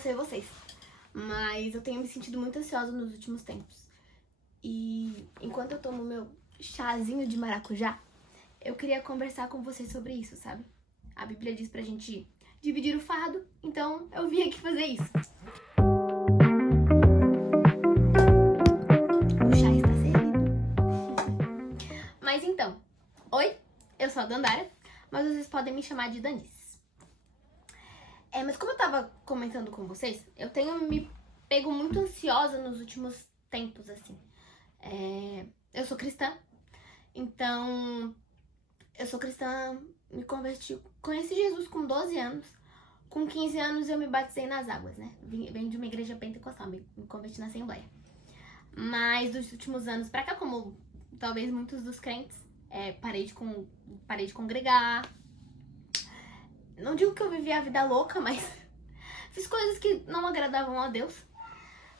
sei vocês, mas eu tenho me sentido muito ansiosa nos últimos tempos. E enquanto eu tomo meu chazinho de maracujá, eu queria conversar com vocês sobre isso, sabe? A Bíblia diz pra gente dividir o fardo, então eu vim aqui fazer isso. O chá está servido. Mas então, oi, eu sou a Dandara, mas vocês podem me chamar de Danice. Mas como eu tava comentando com vocês, eu tenho me pego muito ansiosa nos últimos tempos, assim. Eu sou cristã, então eu sou cristã, me converti, conheci Jesus com 12 anos, com 15 anos eu me batizei nas águas, né? Venho de uma igreja pentecostal, me converti na Assembleia. Mas dos últimos anos pra cá, como talvez muitos dos crentes, parei de congregar. Não digo que eu vivi a vida louca, mas fiz coisas que não agradavam a Deus.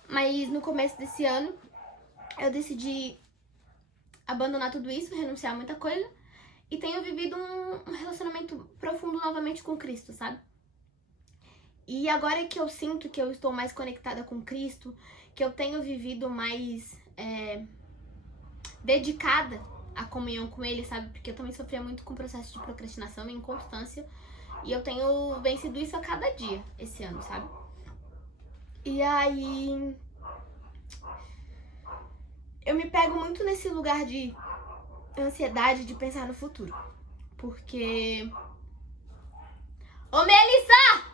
Mas no começo desse ano, eu decidi abandonar tudo isso, renunciar a muita coisa. E tenho vivido um relacionamento profundo novamente com Cristo, sabe? E agora que eu sinto que eu estou mais conectada com Cristo, que eu tenho vivido mais dedicada à comunhão com Ele, sabe? Porque eu também sofria muito com o processo de procrastinação e inconstância. E eu tenho vencido isso a cada dia esse ano, sabe? E aí eu me pego muito nesse lugar de ansiedade de pensar no futuro. Porque... Ô, Melissa!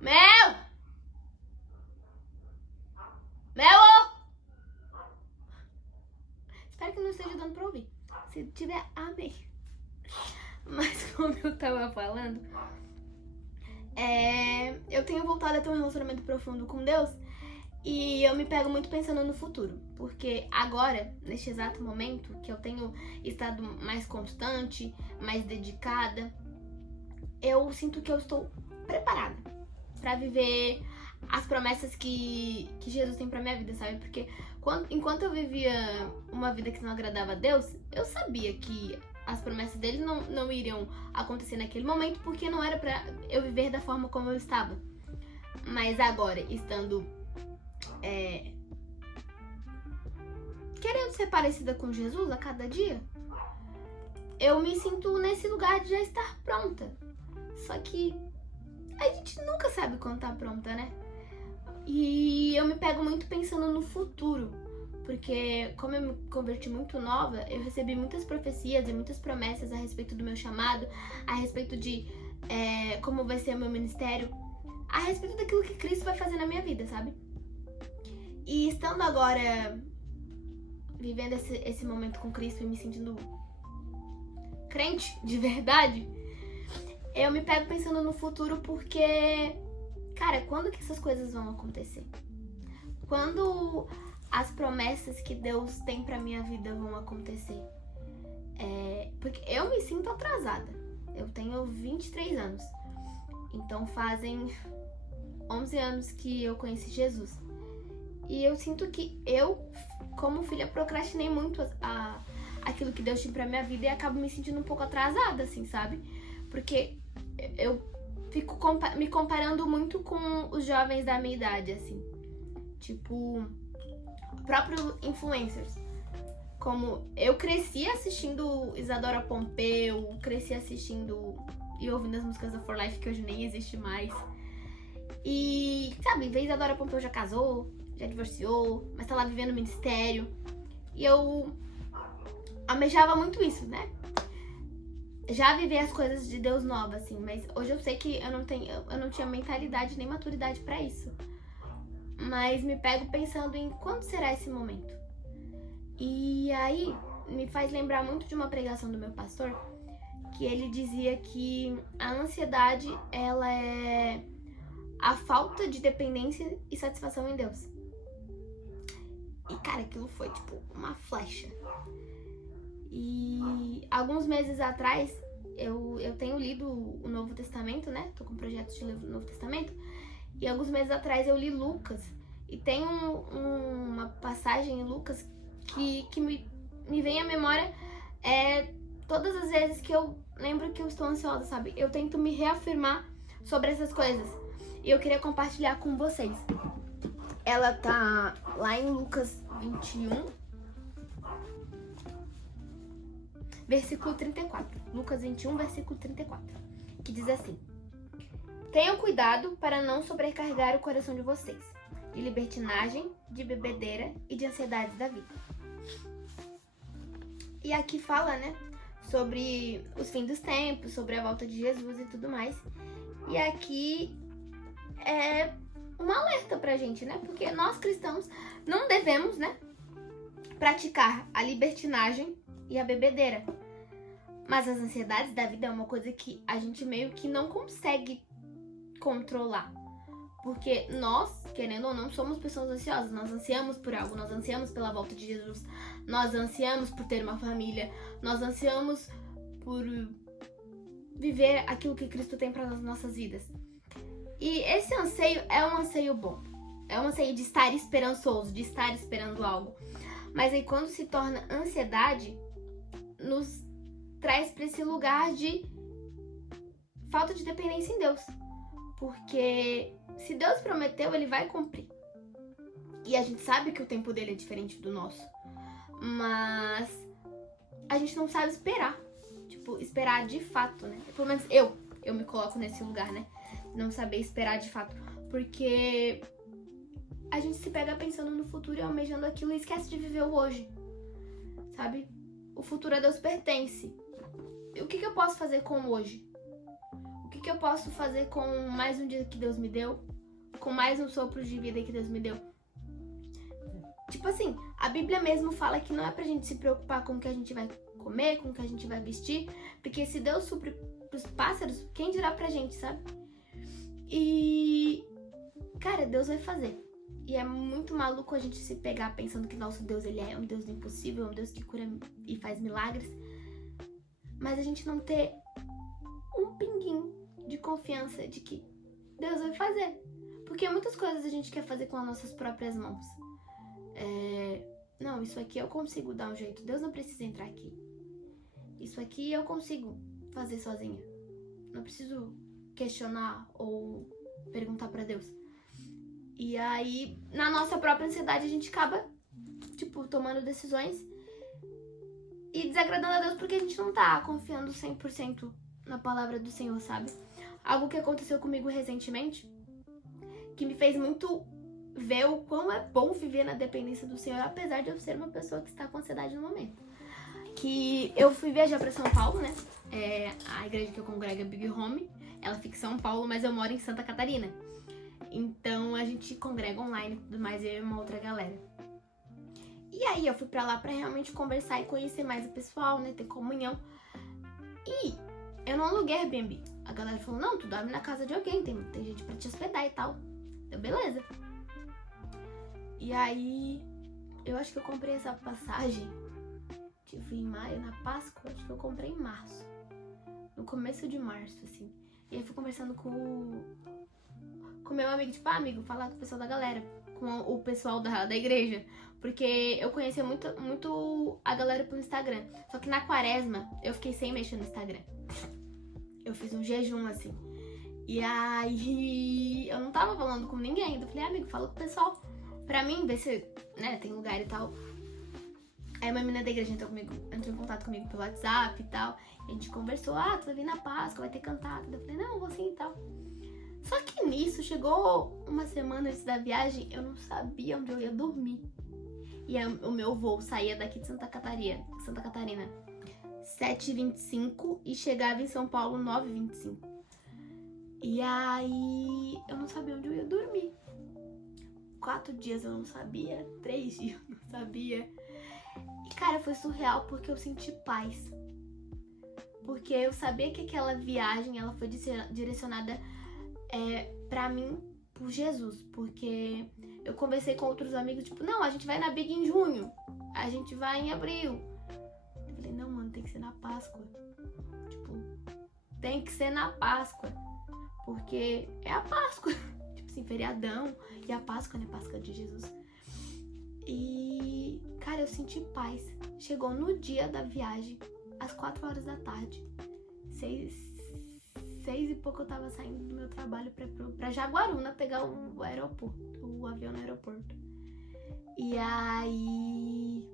Mel! Mel! Espero que não esteja dando pra ouvir. Se tiver, amei. Mas como eu tava falando, eu tenho voltado a ter um relacionamento profundo com Deus e eu me pego muito pensando no futuro. Porque agora, neste exato momento, que eu tenho estado mais constante, mais dedicada, eu sinto que eu estou preparada pra viver as promessas que Jesus tem pra minha vida, sabe? Porque enquanto eu vivia uma vida que não agradava a Deus, eu sabia que as promessas dele não iriam acontecer naquele momento, porque não era pra eu viver da forma como eu estava. Mas agora, estando querendo ser parecida com Jesus a cada dia, eu me sinto nesse lugar de já estar pronta. Só que a gente nunca sabe quando tá pronta, né? E eu me pego muito pensando no futuro. Porque como eu me converti muito nova, eu recebi muitas profecias e muitas promessas a respeito do meu chamado, a respeito de como vai ser o meu ministério, a respeito daquilo que Cristo vai fazer na minha vida, sabe? E estando agora vivendo esse momento com Cristo e me sentindo crente de verdade, eu me pego pensando no futuro porque, cara, quando que essas coisas vão acontecer? Quando as promessas que Deus tem pra minha vida vão acontecer? Porque eu me sinto atrasada. Eu tenho 23 anos. Então fazem 11 anos que eu conheci Jesus. E eu sinto que eu, como filha, procrastinei muito aquilo que Deus tinha pra minha vida e acabo me sentindo um pouco atrasada, assim, sabe? Porque eu fico me comparando muito com os jovens da minha idade, assim. Tipo, próprios influencers. Como eu cresci assistindo Isadora Pompeu, cresci assistindo e ouvindo as músicas da For Life, que hoje nem existe mais. E, sabe, Isadora Pompeu já casou, já divorciou, mas tá lá vivendo o ministério. E eu almejava muito isso, né? Já viver as coisas de Deus nova, assim, mas hoje eu sei que eu não tinha mentalidade nem maturidade pra isso. Mas me pego pensando em quando será esse momento. E aí me faz lembrar muito de uma pregação do meu pastor, que ele dizia que a ansiedade, ela é a falta de dependência e satisfação em Deus. E, cara, aquilo foi tipo uma flecha. E alguns meses atrás, eu tenho lido o Novo Testamento, né? Tô com projetos de ler o Novo Testamento. E alguns meses atrás eu li Lucas. E tem uma passagem em Lucas que me vem à memória todas as vezes que eu lembro que eu estou ansiosa, sabe? Eu tento me reafirmar sobre essas coisas. E eu queria compartilhar com vocês. Ela tá lá em Lucas 21, versículo 34. Lucas 21, versículo 34. Que diz assim: tenham cuidado para não sobrecarregar o coração de vocês de libertinagem, de bebedeira e de ansiedades da vida. E aqui fala, né, sobre os fins dos tempos, sobre a volta de Jesus e tudo mais. E aqui é um alerta pra gente, né? Porque nós cristãos não devemos, né, praticar a libertinagem e a bebedeira. Mas as ansiedades da vida é uma coisa que a gente meio que não consegue controlar. Porque nós, querendo ou não, somos pessoas ansiosas. Nós ansiamos por algo, nós ansiamos pela volta de Jesus. Nós ansiamos por ter uma família. Nós ansiamos por viver aquilo que Cristo tem para as nossas vidas. E esse anseio é um anseio bom. É um anseio de estar esperançoso, de estar esperando algo. Mas aí quando se torna ansiedade, nos traz para esse lugar de falta de dependência em Deus. Porque se Deus prometeu, Ele vai cumprir. E a gente sabe que o tempo dele é diferente do nosso. Mas a gente não sabe esperar. Tipo, esperar de fato, né? Pelo menos eu me coloco nesse lugar, né? Não saber esperar de fato. Porque a gente se pega pensando no futuro e almejando aquilo e esquece de viver o hoje. Sabe? O futuro a Deus pertence. E o que eu posso fazer com o hoje? O que eu posso fazer com mais um dia que Deus me deu? Com mais um sopro de vida que Deus me deu? Tipo assim, a Bíblia mesmo fala que não é pra gente se preocupar com o que a gente vai comer, com o que a gente vai vestir. Porque se Deus supre pros pássaros, quem dirá pra gente, sabe? E... cara, Deus vai fazer. E é muito maluco a gente se pegar pensando que nosso Deus, ele é um Deus do impossível, um Deus que cura e faz milagres. Mas a gente não ter um pinguinho de confiança de que Deus vai fazer. Porque muitas coisas a gente quer fazer com as nossas próprias mãos. Não, isso aqui eu consigo dar um jeito. Deus não precisa entrar aqui. Isso aqui eu consigo fazer sozinha. Não preciso questionar ou perguntar pra Deus. E aí, na nossa própria ansiedade, a gente acaba, tipo, tomando decisões e desagradando a Deus porque a gente não tá confiando 100% na palavra do Senhor, sabe? Algo que aconteceu comigo recentemente, que me fez muito ver o quão é bom viver na dependência do Senhor, apesar de eu ser uma pessoa que está com ansiedade no momento. Que eu fui viajar pra São Paulo, né? A igreja que eu congrego é Big Home. Ela fica em São Paulo, mas eu moro em Santa Catarina. Então a gente congrega online e tudo mais, eu e uma outra galera. E aí eu fui pra lá pra realmente conversar e conhecer mais o pessoal, né? Ter comunhão. E eu não aluguei Airbnb. A galera falou, não, tu dorme na casa de alguém, tem gente pra te hospedar e tal. Então, beleza. E aí, eu acho que eu comprei essa passagem, tipo, em maio, na Páscoa, acho que eu comprei em março. No começo de março, assim. E aí fui conversando com meu amigo, tipo, amigo, falar com o pessoal da galera, com o pessoal da igreja. Porque eu conhecia muito a galera pelo Instagram. Só que na quaresma, eu fiquei sem mexer no Instagram. Eu fiz um jejum, assim. E aí, eu não tava falando com ninguém ainda. Eu falei, amigo, fala com o pessoal. Pra mim, ver se, né, tem lugar e tal. Aí uma menina da igreja entrou em contato comigo pelo WhatsApp e tal. E a gente conversou, tu vai vir na Páscoa, vai ter cantado. Eu falei, não, vou sim e tal. Só que nisso, chegou uma semana antes da viagem, eu não sabia onde eu ia dormir. E aí, o meu voo saía daqui de Santa Catarina, 7h25 e chegava em São Paulo 9h25. E aí, eu não sabia onde eu ia dormir. 4 dias eu não sabia, 3 dias eu não sabia. E, cara, foi surreal porque eu senti paz. Porque eu sabia que aquela viagem, ela foi direcionada pra mim, por Jesus. Porque eu conversei com outros amigos, tipo, não, a gente vai na Big em junho. A gente vai em abril. Eu falei, não, mano, tem que ser na Páscoa. Tipo, tem que ser na Páscoa. Porque é a Páscoa. Tipo assim, feriadão. E a Páscoa, né? Páscoa de Jesus. E, cara, eu senti paz. Chegou no dia da viagem, às 4 horas da tarde. 6 e pouco eu tava saindo do meu trabalho pra Jaguaruna pegar o aeroporto, o avião no aeroporto. E aí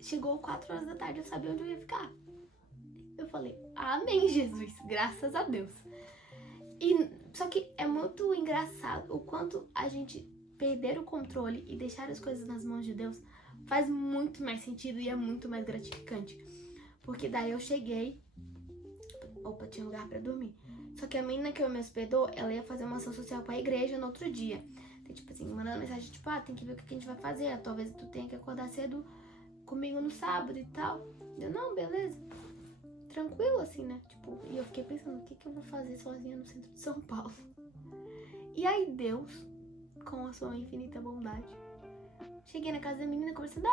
chegou 4 horas da tarde, eu sabia onde eu ia ficar. Eu falei, amém, Jesus, graças a Deus. Só que é muito engraçado o quanto a gente perder o controle e deixar as coisas nas mãos de Deus faz muito mais sentido e é muito mais gratificante. Porque daí eu cheguei, tinha lugar pra dormir. Só que a menina que me hospedou, ela ia fazer uma ação social pra igreja no outro dia. Então, tipo assim, mandando mensagem, tipo, tem que ver o que a gente vai fazer. Talvez tu tenha que acordar cedo comigo no sábado e tal. Eu, não, beleza. Tranquilo, assim, né? Tipo, e eu fiquei pensando, o que eu vou fazer sozinha no centro de São Paulo? E aí Deus, com a sua infinita bondade, cheguei na casa da menina conversando,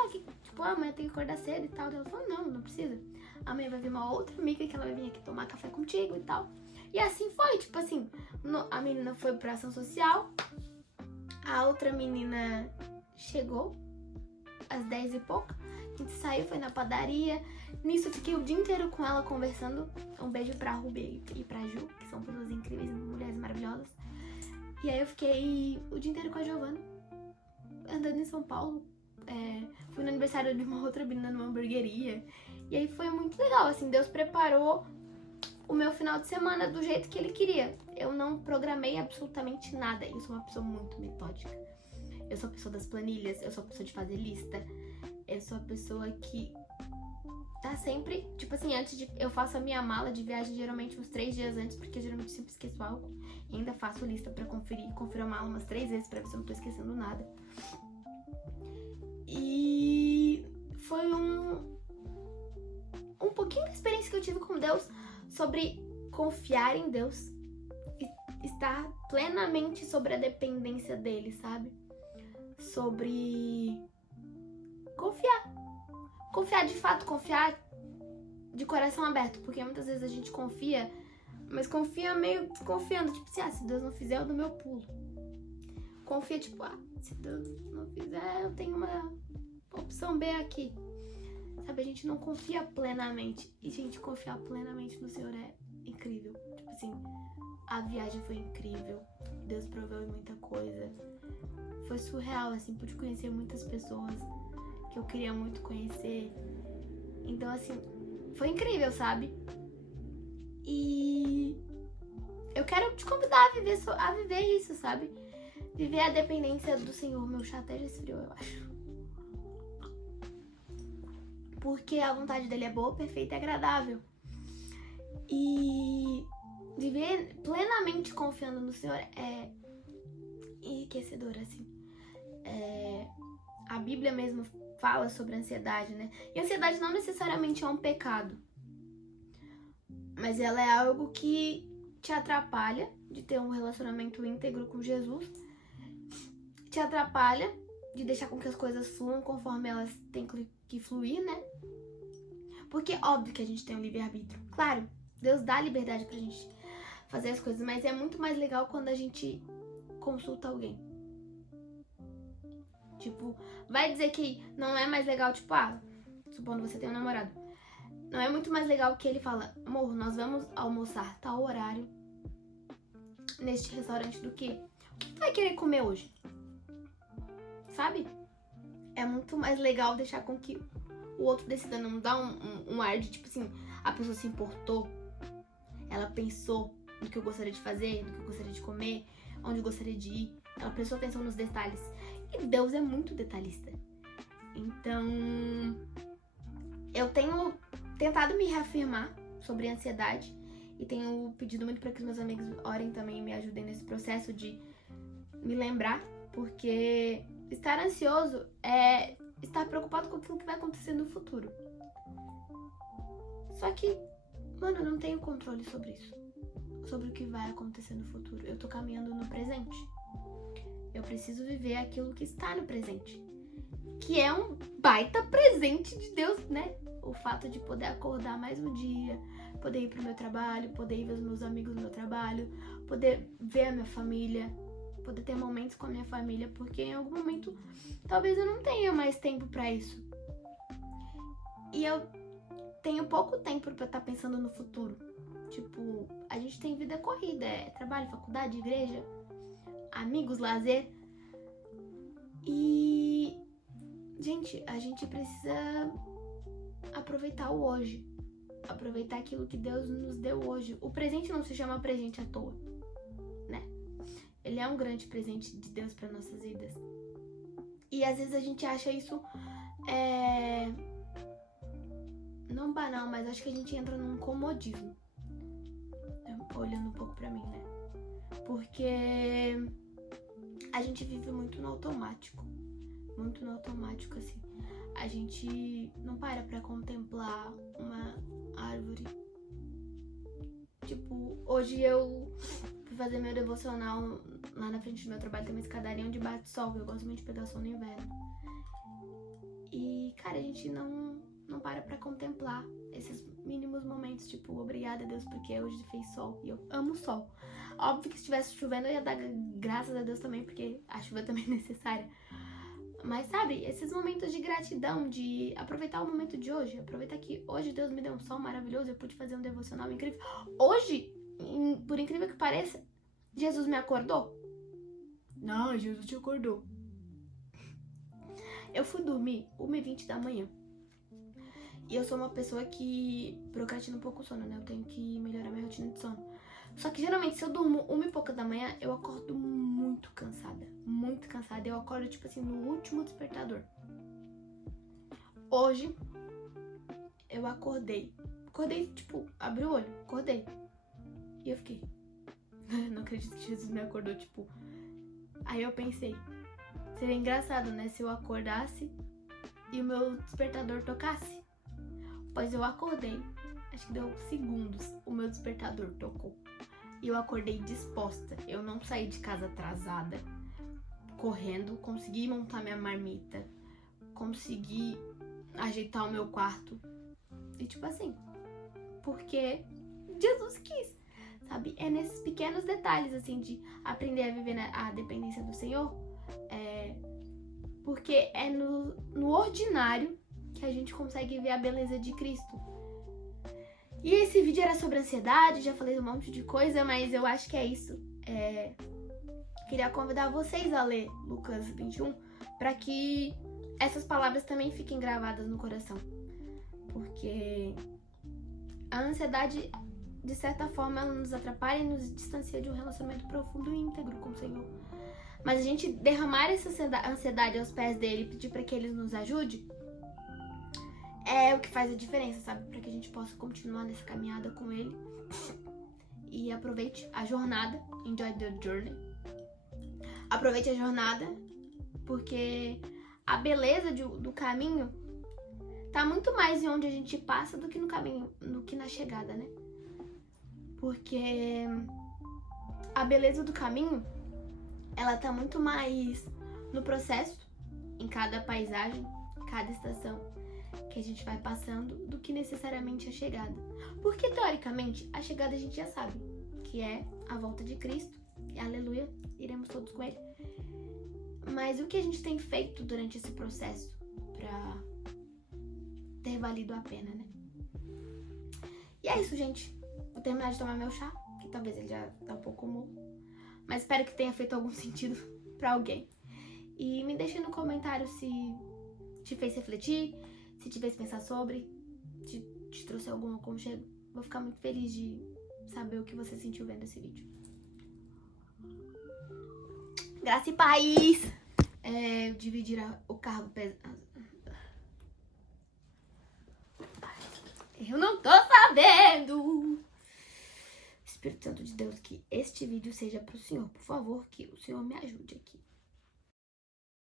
amanhã tem que acordar cedo e tal. Ela falou, não precisa. Amanhã vai vir uma outra amiga que ela vai vir aqui tomar café contigo e tal. E assim foi, tipo assim, a menina foi pra ação social, a outra menina chegou às 10 e pouco, a gente saiu, foi na padaria. Nisso eu fiquei o dia inteiro com ela conversando. Um beijo pra Rubi e pra Ju, que são pessoas incríveis, mulheres maravilhosas. E aí eu fiquei o dia inteiro com a Giovana, andando em São Paulo. Fui no aniversário de uma outra menina numa hamburgueria. E aí foi muito legal, assim, Deus preparou o meu final de semana do jeito que Ele queria. Eu não programei absolutamente nada. Eu sou uma pessoa muito metódica. Eu sou a pessoa das planilhas, eu sou a pessoa de fazer lista. Eu sou a pessoa que tá sempre, tipo assim, eu faço a minha mala de viagem geralmente uns 3 dias antes, porque geralmente eu sempre esqueço algo. E ainda faço lista pra confiro a mala umas 3 vezes pra ver se eu não tô esquecendo nada. E foi um pouquinho da experiência que eu tive com Deus sobre confiar em Deus e estar plenamente sobre a dependência dele, sabe? Sobre confiar de fato, confiar de coração aberto, porque muitas vezes a gente confia, mas confia meio desconfiando, tipo assim, se Deus não fizer, eu dou meu pulo. Confia, tipo, se Deus não fizer, eu tenho uma opção B aqui. Sabe, a gente não confia plenamente. E, gente, confiar plenamente no Senhor é incrível. Tipo assim, a viagem foi incrível. Deus proveu muita coisa. Foi surreal, assim, pude conhecer muitas pessoas que eu queria muito conhecer. Então, assim, foi incrível, sabe? E eu quero te convidar a viver isso, sabe? Viver a dependência do Senhor. Meu chá até já esfriou, eu acho. Porque a vontade dele é boa, perfeita e agradável. E viver plenamente confiando no Senhor é enriquecedor, assim. A Bíblia mesmo fala sobre ansiedade, né? E ansiedade não necessariamente é um pecado. Mas ela é algo que te atrapalha de ter um relacionamento íntegro com Jesus. Te atrapalha de deixar com que as coisas fluam conforme elas têm que fluir, né? Porque óbvio que a gente tem um livre-arbítrio. Claro, Deus dá liberdade pra gente fazer as coisas, mas é muito mais legal quando a gente consulta alguém. Tipo, vai dizer que não é mais legal, tipo, supondo você tem um namorado. Não é muito mais legal que ele fala, amor, nós vamos almoçar tal horário neste restaurante do que o que tu vai querer comer hoje? Sabe? É muito mais legal deixar com que o outro decida, não dar um ar de, tipo assim, a pessoa se importou, ela pensou no que eu gostaria de fazer, no que eu gostaria de comer, onde eu gostaria de ir, ela prestou atenção nos detalhes. E Deus é muito detalhista. Então, eu tenho tentado me reafirmar sobre a ansiedade e tenho pedido muito para que os meus amigos orem também e me ajudem nesse processo de me lembrar, porque estar ansioso é estar preocupado com aquilo que vai acontecer no futuro. Só que, mano, eu não tenho controle sobre isso. Sobre o que vai acontecer no futuro. Eu tô caminhando no presente. Eu preciso viver aquilo que está no presente. Que é um baita presente de Deus, né? O fato de poder acordar mais um dia, poder ir pro meu trabalho, poder ir ver os meus amigos no meu trabalho, poder ver a minha família, poder ter momentos com a minha família, porque em algum momento talvez eu não tenha mais tempo pra isso. E eu tenho pouco tempo pra estar pensando no futuro. Tipo, a gente tem vida corrida, é trabalho, faculdade, igreja, amigos, lazer. E, gente, a gente precisa aproveitar o hoje. Aproveitar aquilo que Deus nos deu hoje. O presente não se chama presente à toa, né? Ele é um grande presente de Deus para nossas vidas. E às vezes a gente acha isso não banal, mas acho que a gente entra num comodismo. Olhando um pouco pra mim, né? Porque a gente vive muito no automático. Muito no automático, assim. A gente não para pra contemplar uma árvore. Tipo, hoje eu fui fazer meu devocional lá na frente do meu trabalho, tem uma escadaria onde bate sol. Eu gosto muito de pegar sol no inverno. E, cara, a gente não para pra contemplar esses mínimos momentos, tipo, obrigada, Deus, porque hoje fez sol. E eu amo sol. Óbvio que se estivesse chovendo eu ia dar graças a Deus também, porque a chuva também é necessária. Mas, sabe, esses momentos de gratidão, de aproveitar o momento de hoje. Aproveitar que hoje Deus me deu um sol maravilhoso, eu pude fazer um devocional incrível. Hoje, por incrível que pareça, Jesus me acordou. Não, Jesus te acordou. Eu fui dormir 1h20 da manhã. E eu sou uma pessoa que procrastina um pouco o sono, né? Eu tenho que melhorar minha rotina de sono. Só que geralmente se eu durmo 1h pouca da manhã, eu acordo muito cansada. Muito cansada. Eu acordo, tipo assim, no último despertador. Hoje, eu acordei. Acordei, tipo, abri o olho, acordei. E eu fiquei, não acredito que Jesus me acordou, tipo. Aí eu pensei, seria engraçado, né? Se eu acordasse e o meu despertador tocasse. Pois eu acordei, acho que deu segundos, o meu despertador tocou. E eu acordei disposta. Eu não saí de casa atrasada, correndo, consegui montar minha marmita, consegui ajeitar o meu quarto. E tipo assim, porque Jesus quis, sabe? É nesses pequenos detalhes, assim, de aprender a viver a dependência do Senhor. Porque é no ordinário que a gente consegue ver a beleza de Cristo. E esse vídeo era sobre ansiedade, já falei um monte de coisa, mas eu acho que é isso. Queria convidar vocês a ler Lucas 21 para que essas palavras também fiquem gravadas no coração. Porque a ansiedade, de certa forma, ela nos atrapalha e nos distancia de um relacionamento profundo e íntegro com o Senhor. Mas a gente derramar essa ansiedade aos pés dele e pedir para que ele nos ajude é o que faz a diferença, sabe? Para que a gente possa continuar nessa caminhada com ele. E aproveite a jornada. Enjoy the journey. Aproveite a jornada, porque a beleza do caminho tá muito mais em onde a gente passa do que no caminho, do que na chegada, né? Porque a beleza do caminho, ela tá muito mais no processo, em cada paisagem, cada estação que a gente vai passando, do que necessariamente a chegada. Porque, teoricamente, a chegada a gente já sabe, que é a volta de Cristo. E, aleluia, iremos todos com ele. Mas o que a gente tem feito durante esse processo pra ter valido a pena, né? E é isso, gente. Vou terminar de tomar meu chá, que talvez ele já tá um pouco morno. Mas espero que tenha feito algum sentido pra alguém. E me deixe no comentário se te fez refletir, se te fez pensar sobre, se te trouxe algum aconchego. Vou ficar muito feliz de saber o que você sentiu vendo esse vídeo. Graça e paz! Dividir o cargo pesado. Eu não tô sabendo! Espírito Santo de Deus, que este vídeo seja pro Senhor. Por favor, que o Senhor me ajude aqui.